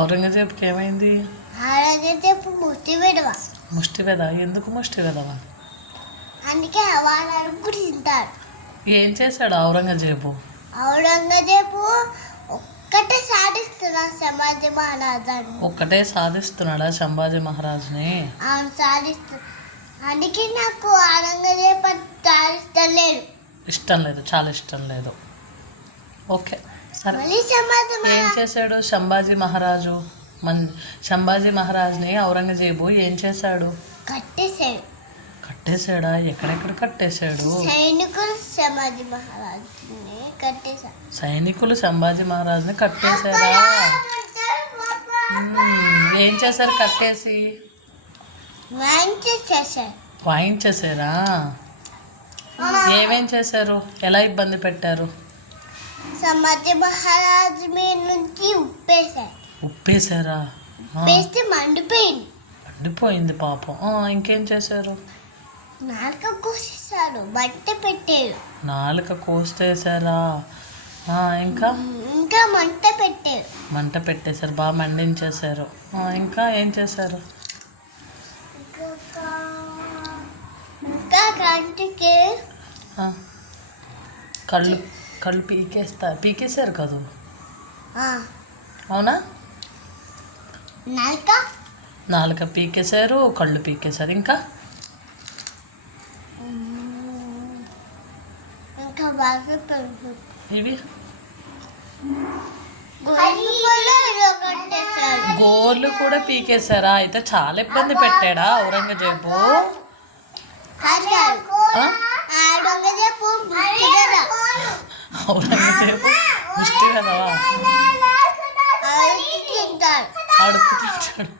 ఔరంగజేబుకి ఏమైంది? ఔరంగజేబు ముష్టి విడవ. ముష్టి వెద. ఎందుకు ముష్టి వెదవా? అందుకే వాళ్ళు అడుగు తింటారు. ఏం చేశాడు ఔరంగజేబు? ఔరంగజేబు ఒక్కటే సాధిస్తున్నాడు సంభాజీ మహారాజాని. ఒక్కటే సాధిస్తున్నాడా సంభాజీ మహారాజుని? అవును, అందుకే నాకు ఔరంగజేబు సాధిస్తం లేదు. ఇష్టం లేదు, చాలా ఇష్టం లేదు. ఓకే సరే. మళ్ళీ సంభాజీ ఏం చేశాడు సంభాజీ మహారాజు? సంభాజీ మహారాజుని ఔరంగజేబు ఏం చేశాడు? కట్టేశాడు. కట్టేశాడా? ఎక్కడెక్కడ కట్టేశాడు? సైనికులు సంభాజీ మహారాజుని కట్టేశారు. సైనికులు సంభాజీ మహారాజుని కట్టేశారా? ఏం చేశారు కట్టేసి? వాయించేశారా? ఏమేం చేశారు? ఎలా ఇబ్బంది పెట్టారు? సంభాజీ మహారాజు మీద నుంచి ఉప్పేశారా? ఉప్పేస్తే మండిపోయింది. మండిపోయింది పాపం. ఇంకేం చేశారు? నాలుక కోసేశారు, మంట పెట్టారు. నాలుక కోసేసారా? ఇంకా ఇంకా మంట పెట్టేశారు, బాగా మండించేశారు. ఇంకా ఏం చేశారు? ఇంకా కంటికి కళ్ళు పీకేశారు కదూ? అవునా? నాలుక పీకేశారు, కళ్ళు పీకేశారు. ఇంకా ఇవి గోర్లు కూడా పీకేశారా? అయితే చాలా ఇబ్బంది పెట్టాడా ఔరంగజేబు? ఔరంగజేబు ముష్టి కదవా? అడుగు తింటాడు.